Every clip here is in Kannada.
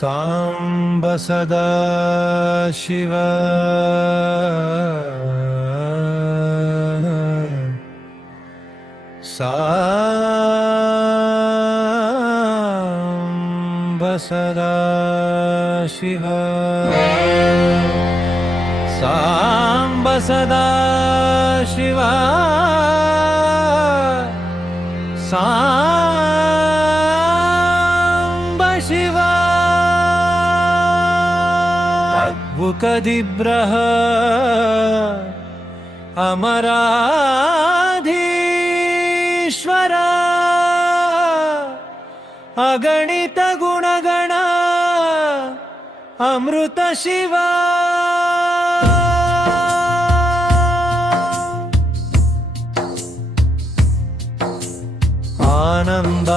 ಸಾಂಬ ಸದಾ ಶಿವ ಸಾಂಬ ಸದಾ ಶಿವ ಸಾಂಬ ಸದಾ ಶಿವ ಸಾಂಬ ಶಿವ ಬುಕದಿಬ್ರಹ ಅಮರಾಧೀಶ್ವರ ಅಗಣಿತ ಗುಣಗಣ ಅಮೃತ ಶಿವ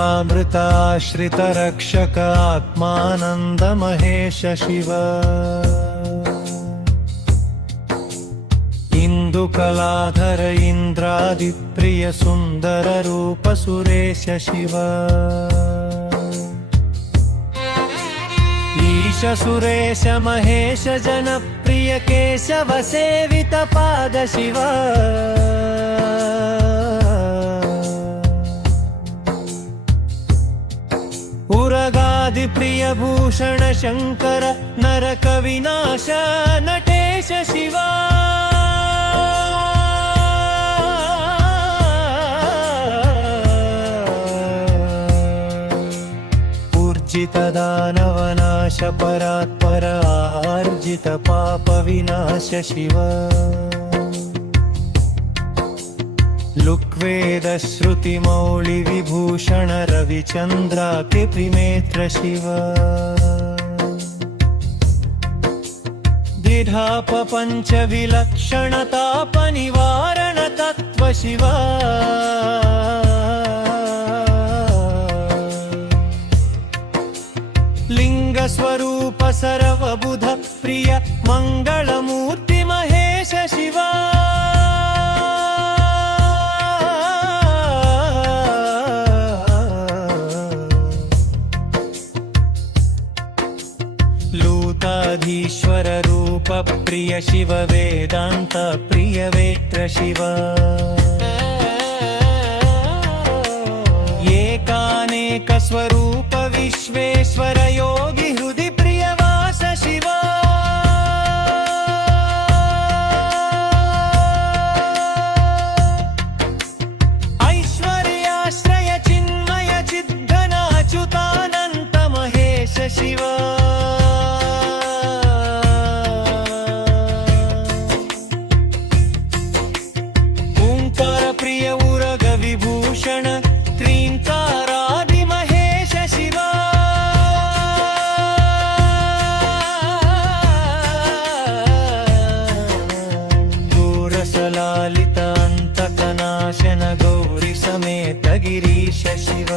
ಆನಂದಾಮೃತಾಶ್ರಿತ ರಕ್ಷಕ ಆತ್ಮಾನಂದ ಮಹೇಶ ಶಿವ ಇಂದು ಕಲಾಧರ ಇಂದ್ರಾದಿಪ್ರಿಯ ಸುಂದರ ರೂಪ ಸುರೇಶ ಶಿವ ಈಶ ಸುರೇಶ ಮಹೇಶ ಜನಪ್ರಿಯ ಕೇಶವ ಸೇವಿತ ಪಾದ ಶಿವ ಉರಗಾದಿ ಪ್ರಿಯ ಭೂಷಣ ಶಂಕರ ನರಕ ವಿನಾಶ ನಟೇಶ ಶಿವ ಊರ್ಜಿತ ದಾನವನಾಶ ಪರಾತ್ಪರ ಆರ್ಜಿತ ಪಾಪ ವಿನಾಶ ಶಿವ ಲುಕ್ವೇದ ಶ್ರುತಿ ಮೌಳಿ ವಿಭೂಷಣ ರವಿಚಂದ್ರಾಕೆ ಪ್ರಿಮೇತ್ರ ಶಿವ ದಿಢಾಪ ಪಂಚ ವಿಲಕ್ಷಣ ತಾಪ ನಿವಾರಣ ತತ್ವ ಶಿವ ಲಿಂಗ ಸ್ವರೂಪ ಸರ್ವಬುಧ ಪ್ರಿಯ ಮಂಗಳ ಮೂರ್ತಿ ಮಹೇಶ ಶಿವ ಲೂತಾಧೀಶ್ವರ ರೂಪ ಪ್ರಿಯ ಶಿವ ವೇದಾಂತ ಪ್ರಿಯ ವೇತ್ರ ಶಿವ ಏಕಾನೇಕ ಸ್ವರೂಪ ವಿಶ್ವೇಶ್ವರ ಯೋಗಿ ಹೃದಯ ಪ್ರಿಯ ವಾಸ ಶಿವ ಐಶ್ವರ್ಯಾಶ್ರಯ ಚಿನ್ಮಯ ಚಿದ್ಘನ ಅಚ್ಯುತಾನಂತ ಮಹೇಶ ಶಿವ ಓಂಕಾರ ಪ್ರಿಯ ಉರಗ ವಿಭೂಷಣ ತ್ರೀಂಕಾರಾದಿ ಮಹೇಶ ಶಿವ ಗೋರಸಲಾಲಿತ ಅಂತಕನಾಶನ ಗೌರಿ ಸಮೇತ ಗಿರೀಶ ಶಿವ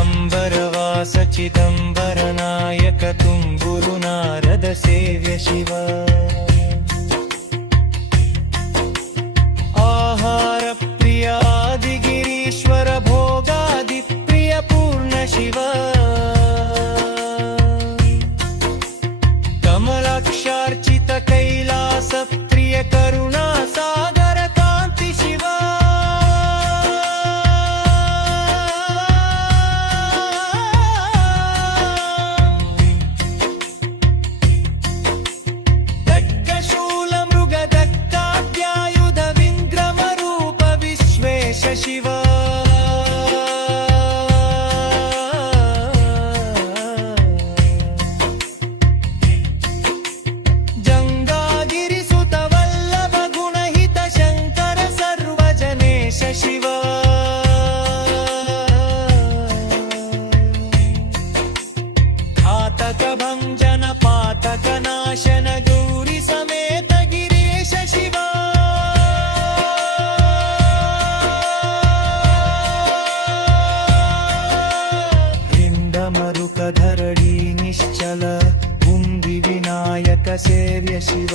ಅಂಬರವಾಸ ಚಿದಂಬರ ನಾಯಕ ತುಂಬುರು ನಾರದ ಸೇವ್ಯ ಶಿವ ಆಹಾರ ಪ್ರಿಯ ಆದಿಗಿರೀಶ್ವರ ಭೋಗಾದಿ ಪ್ರಿಯ ಪೂರ್ಣ ಶಿವ ಕಮಲಾಕ್ಷಾರ್ಚಿತ ಕೈಲಾಸ ಪ್ರಿಯ ಕರುಣಾ ಸಾಗರ ಕಾಂತಿ ಶಿವ ದಗ್ಗಶೂಲ ಮೃಗ ದಕ್ಕಾದ್ಯಾಯುಧ ವಿಂಗ್ರಮ ರೂಪ ವಿಶ್ವೇಶ ಶಿವ ಜಂಗಾಗಿರಿ ಸುತ ವಲ್ಲಭ ಗುಣಹಿತ ಶಂಕರ ಸರ್ವಜನೇಶ ಶಿವ ಆತಕ ಭಂಜನ ಪಾತಕ ನಾಶನ ಗೌರಿ ಸಮೇತ ಗಿರೀಶ ಶಿವ ಇಂದ ಮರುಕ ಧರಡಿ ನಿಶ್ಚಲ ಗುಂಡಿ ವಿನಾಯಕ ಸೇವ್ಯ ಶಿವ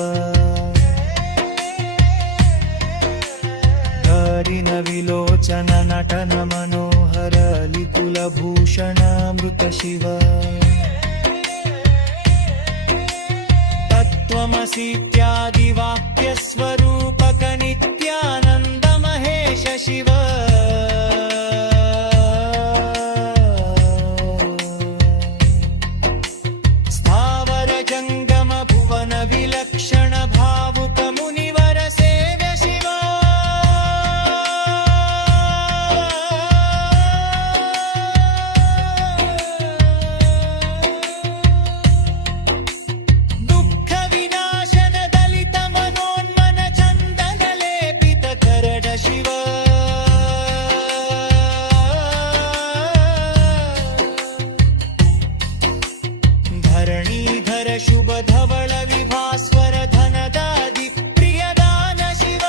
ಧಾರಿನ ವಿಲೋಚನ ನಟನ ಮನೋಹರ ಲಿಕುಲ भूषणामृत शिव तत्त्वमसीत्यादिवाक्यस्वरूपक नित्यानन्द महेश शिव स्थावर जङ्गम भुवन विलक्षण भावुक मुनिवर सेव्य शिव दुःख विनाशन दलित मनोन्मन चन्दन लेपित करड शिव धरणीधर शुभ धवल विभास्वर धनदादि प्रियदान शिव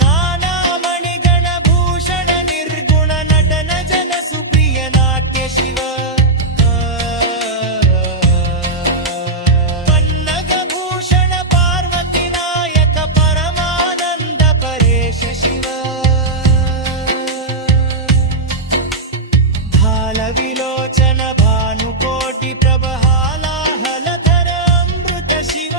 नाना मणिगण भूषण निर्गुण नटन जन सुप्रिय नाट्य शिव पन्नग भूषण पार्वती नायक परमानंद परेश शिव भाल विलोचन भानुकोटि प्रभ हालाहलधर अमृत शिव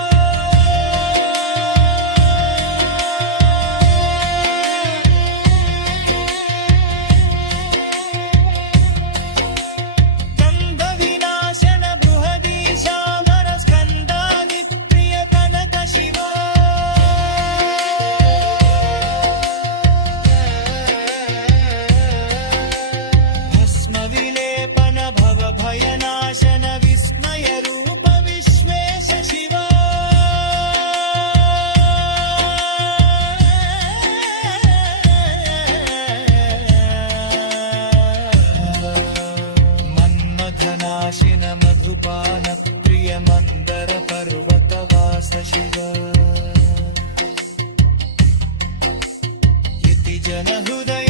गन्ध विनाशन बृहदीशामर स्कन्दादि प्रिय कनक शिव भस्म विलेपन भव भयनाशन विस्मय रूप विश्वेश शिव मन्मथनाशिन मधुपान प्रिय मन्दर पर्वतवास शिव इति जन हृदय